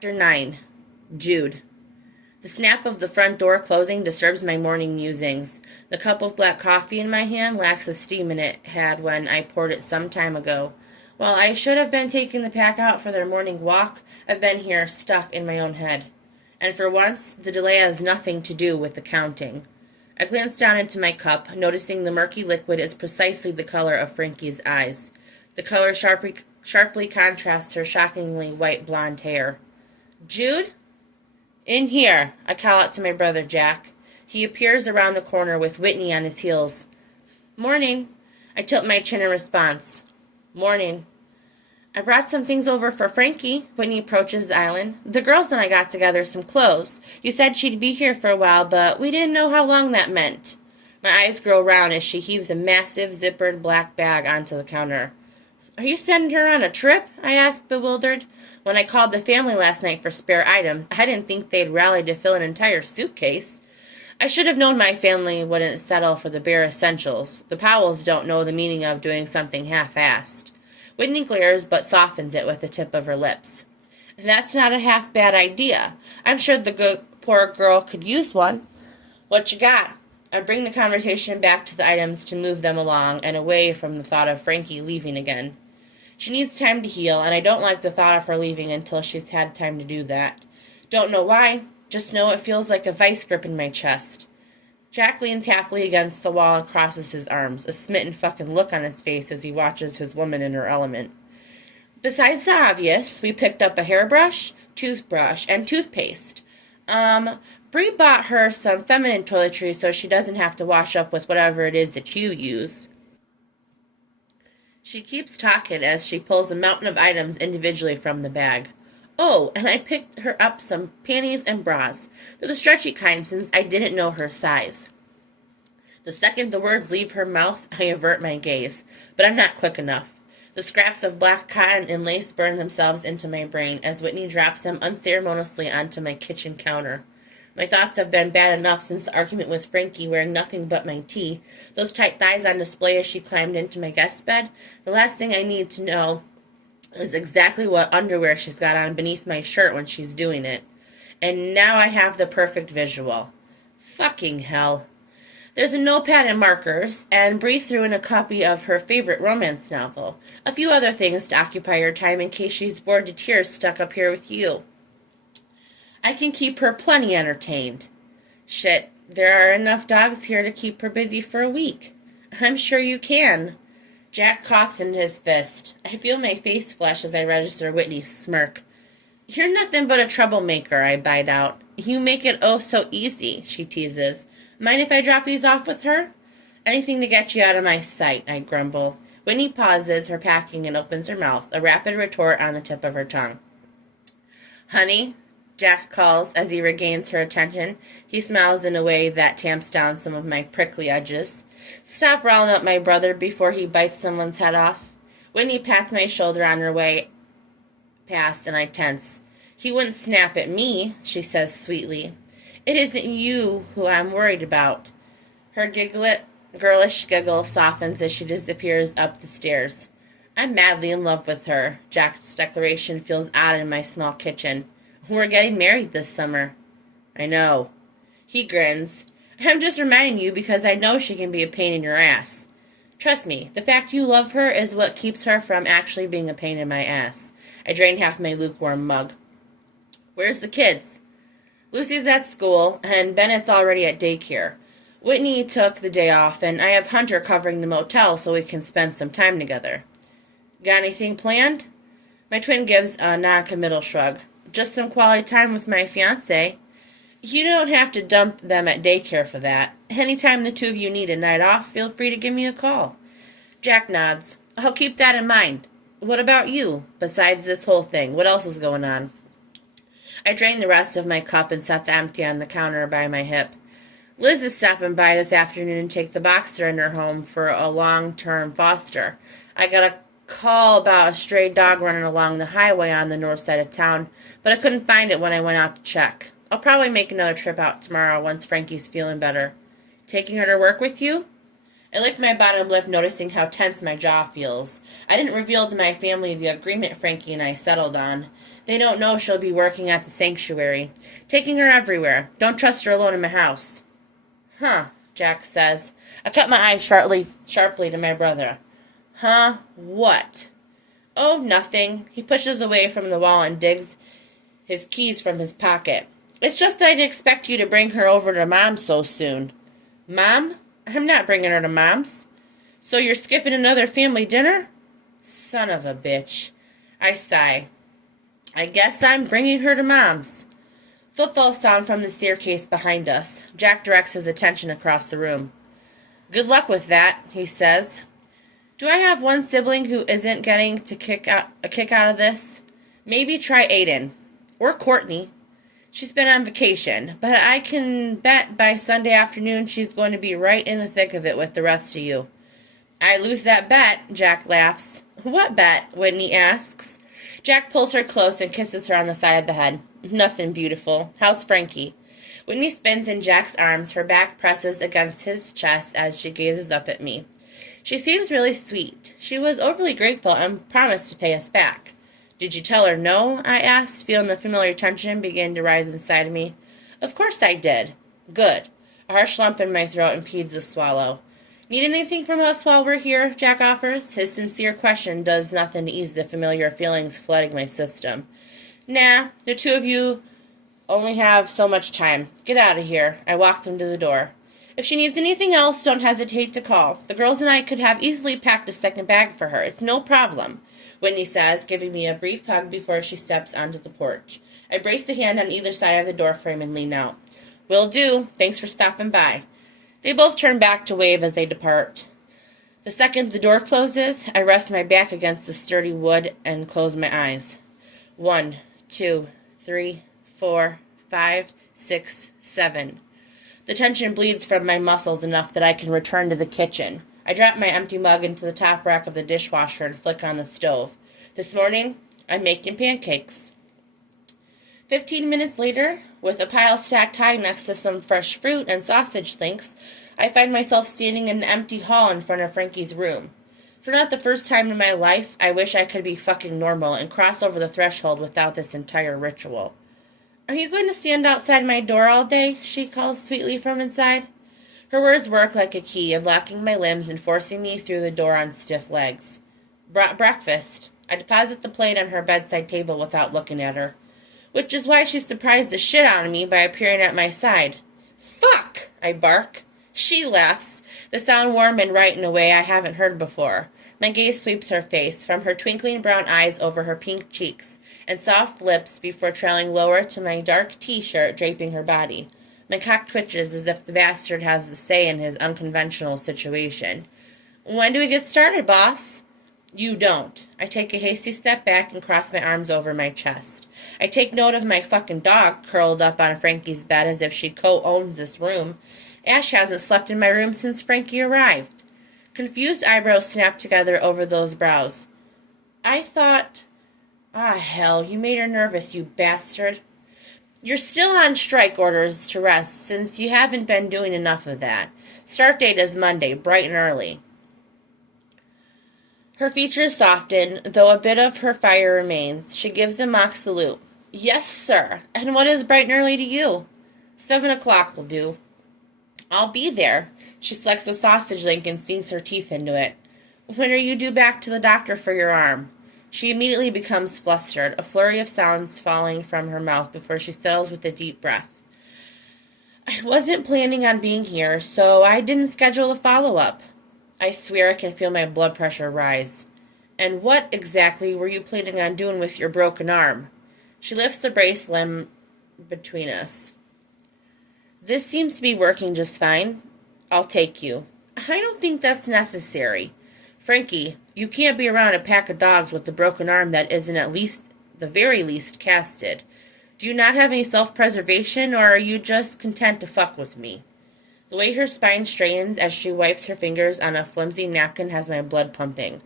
Chapter 9. Jude. The snap of the front door closing disturbs my morning musings. The cup of black coffee in my hand lacks the steam it had when I poured it some time ago. While I should have been taking the pack out for their morning walk, I've been here stuck in my own head. And for once, the delay has nothing to do with the counting. I glance down into my cup, noticing the murky liquid is precisely the color of Frankie's eyes. The color sharply contrasts her shockingly white blonde hair. Jude? In here, I call out to my brother Jack. He appears around the corner with Whitney on his heels. Morning. I tilt my chin in response. Morning. I brought some things over for Frankie. Whitney approaches the island. The girls and I got together some clothes. You said she'd be here for a while, but we didn't know how long that meant. My eyes grow round as she heaves a massive zippered black bag onto the counter. Are you sending her on a trip? I asked, bewildered. When I called the family last night for spare items, I didn't think they'd rally to fill an entire suitcase. I should have known my family wouldn't settle for the bare essentials. The Powells don't know the meaning of doing something half-assed. Whitney glares, but softens it with the tip of her lips. That's not a half-bad idea. I'm sure the poor girl could use one. What you got? I bring the conversation back to the items to move them along and away from the thought of Frankie leaving again. She needs time to heal, and I don't like the thought of her leaving until she's had time to do that. Don't know why, just know it feels like a vice grip in my chest. Jack leans happily against the wall and crosses his arms, a smitten fucking look on his face as he watches his woman in her element. Besides the obvious, we picked up a hairbrush, toothbrush, and toothpaste. Bree bought her some feminine toiletries so she doesn't have to wash up with whatever it is that you use. She keeps talking as she pulls a mountain of items individually from the bag. Oh, and I picked her up some panties and bras. They're the stretchy kind since I didn't know her size. The second the words leave her mouth, I avert my gaze, but I'm not quick enough. The scraps of black cotton and lace burn themselves into my brain as Whitney drops them unceremoniously onto my kitchen counter. My thoughts have been bad enough since the argument with Frankie wearing nothing but my tee, those tight thighs on display as she climbed into my guest bed. The last thing I need to know is exactly what underwear she's got on beneath my shirt when she's doing it. And now I have the perfect visual. Fucking hell. There's a notepad and markers, and Bree threw in a copy of her favorite romance novel. A few other things to occupy her time in case she's bored to tears stuck up here with you. I can keep her plenty entertained. Shit, there are enough dogs here to keep her busy for a week. I'm sure you can. Jack coughs in his fist. I feel my face flush as I register Whitney's smirk. You're nothing but a troublemaker, I bite out. You make it oh so easy, she teases. Mind if I drop these off with her? Anything to get you out of my sight, I grumble. Whitney pauses her packing and opens her mouth, a rapid retort on the tip of her tongue. Honey, Jack calls as he regains her attention. He smiles in a way that tamps down some of my prickly edges. Stop riling up my brother before he bites someone's head off. Whitney pats my shoulder on her way past, and I tense. He wouldn't snap at me, she says sweetly. It isn't you who I'm worried about. Her girlish giggle softens as she disappears up the stairs. I'm madly in love with her. Jack's declaration feels odd in my small kitchen. We're getting married this summer. I know. He grins. I'm just reminding you because I know she can be a pain in your ass. Trust me, the fact you love her is what keeps her from actually being a pain in my ass. I drain half my lukewarm mug. Where's the kids? Lucy's at school, and Bennett's already at daycare. Whitney took the day off, and I have Hunter covering the motel so we can spend some time together. Got anything planned? My twin gives a non-committal shrug. Just some quality time with my fiancé. You don't have to dump them at daycare for that. Anytime the two of you need a night off, feel free to give me a call. Jack nods. I'll keep that in mind. What about you? Besides this whole thing, what else is going on? I drain the rest of my cup and set the empty on the counter by my hip. Liz is stopping by this afternoon to take the boxer in her home for a long-term foster. I got a call about a stray dog running along the highway on the north side of town, but I couldn't find it when I went out to check. I'll probably make another trip out tomorrow once Frankie's feeling better. Taking her to work with you? I licked my bottom lip, noticing how tense my jaw feels. I didn't reveal to my family the agreement Frankie and I settled on. They don't know she'll be working at the sanctuary. Taking her everywhere. Don't trust her alone in my house. Huh, Jack says. I cut my eye sharply to my brother. Huh? What? Oh, nothing. He pushes away from the wall and digs his keys from his pocket. It's just that I didn't expect you to bring her over to Mom's so soon. Mom? I'm not bringing her to Mom's. So you're skipping another family dinner? Son of a bitch. I sigh. I guess I'm bringing her to Mom's. Footfalls sound from the staircase behind us. Jack directs his attention across the room. Good luck with that, he says. Do I have one sibling who isn't getting a kick out of this? Maybe try Aiden. Or Courtney. She's been on vacation, but I can bet by Sunday afternoon she's going to be right in the thick of it with the rest of you. I lose that bet, Jack laughs. What bet? Whitney asks. Jack pulls her close and kisses her on the side of the head. Nothing, beautiful. How's Frankie? Whitney spins in Jack's arms, her back presses against his chest as she gazes up at me. She seems really sweet. She was overly grateful and promised to pay us back. Did you tell her no? I asked, feeling the familiar tension begin to rise inside me. Of course I did. Good. A harsh lump in my throat impedes the swallow. Need anything from us while we're here? Jack offers. His sincere question does nothing to ease the familiar feelings flooding my system. Nah, the two of you only have so much time. Get out of here. I walk them to the door. If she needs anything else, don't hesitate to call. The girls and I could have easily packed a second bag for her. It's no problem, Whitney says, giving me a brief hug before she steps onto the porch. I brace a hand on either side of the doorframe and lean out. Will do. Thanks for stopping by. They both turn back to wave as they depart. The second the door closes, I rest my back against the sturdy wood and close my eyes. 1, 2, 3, 4, 5, 6, 7. The tension bleeds from my muscles enough that I can return to the kitchen. I drop my empty mug into the top rack of the dishwasher and flick on the stove. This morning, I'm making pancakes. 15 minutes later, with a pile stacked high next to some fresh fruit and sausage links, I find myself standing in the empty hall in front of Frankie's room. For not the first time in my life, I wish I could be fucking normal and cross over the threshold without this entire ritual. Are you going to stand outside my door all day? She calls sweetly from inside. Her words work like a key, unlocking my limbs and forcing me through the door on stiff legs. Brought breakfast. I deposit the plate on her bedside table without looking at her, which is why she surprised the shit out of me by appearing at my side. Fuck! I bark. She laughs, the sound warm and right in a way I haven't heard before. My gaze sweeps her face, from her twinkling brown eyes over her pink cheeks and soft lips before trailing lower to my dark t-shirt draping her body. My cock twitches as if the bastard has a say in his unconventional situation. When do we get started, boss? You don't. I take a hasty step back and cross my arms over my chest. I take note of my fucking dog curled up on Frankie's bed as if she co-owns this room. Ash hasn't slept in my room since Frankie arrived. Confused eyebrows snap together over those brows. I thought... hell, you made her nervous, you bastard. You're still on strike orders to rest since you haven't been doing enough of that. Start date is Monday, bright and early. Her features soften, though a bit of her fire remains. She gives a mock salute. Yes, sir. And what is bright and early to you? 7 o'clock will do. I'll be there. She selects a sausage link and sinks her teeth into it. When are you due back to the doctor for your arm? She immediately becomes flustered, a flurry of sounds falling from her mouth before she settles with a deep breath. I wasn't planning on being here, so I didn't schedule a follow-up. I swear I can feel my blood pressure rise. And what exactly were you planning on doing with your broken arm? She lifts the brace limb between us. This seems to be working just fine. I'll take you. I don't think that's necessary. Frankie, you can't be around a pack of dogs with a broken arm that isn't at least, the very least, casted. Do you not have any self-preservation, or are you just content to fuck with me? The way her spine straightens as she wipes her fingers on a flimsy napkin has my blood pumping.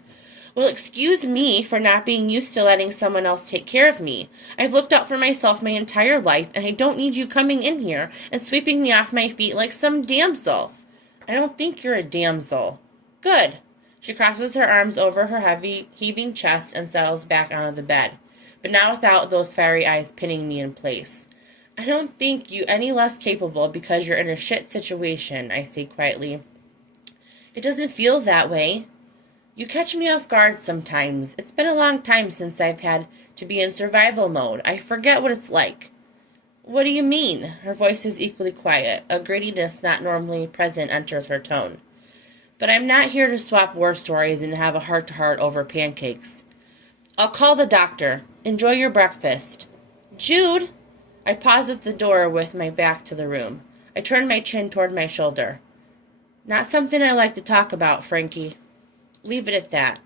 Well, excuse me for not being used to letting someone else take care of me. I've looked out for myself my entire life, and I don't need you coming in here and sweeping me off my feet like some damsel. I don't think you're a damsel. Good. She crosses her arms over her heavy, heaving chest and settles back onto the bed. but not without those fiery eyes pinning me in place. I don't think you any less capable because you're in a shit situation, I say quietly. It doesn't feel that way. You catch me off guard sometimes. It's been a long time since I've had to be in survival mode. I forget what it's like. What do you mean? Her voice is equally quiet. A grittiness not normally present enters her tone. But I'm not here to swap war stories and have a heart-to-heart over pancakes. I'll call the doctor. Enjoy your breakfast. Jude! I pause at the door with my back to the room. I turn my chin toward my shoulder. Not something I like to talk about, Frankie. Leave it at that.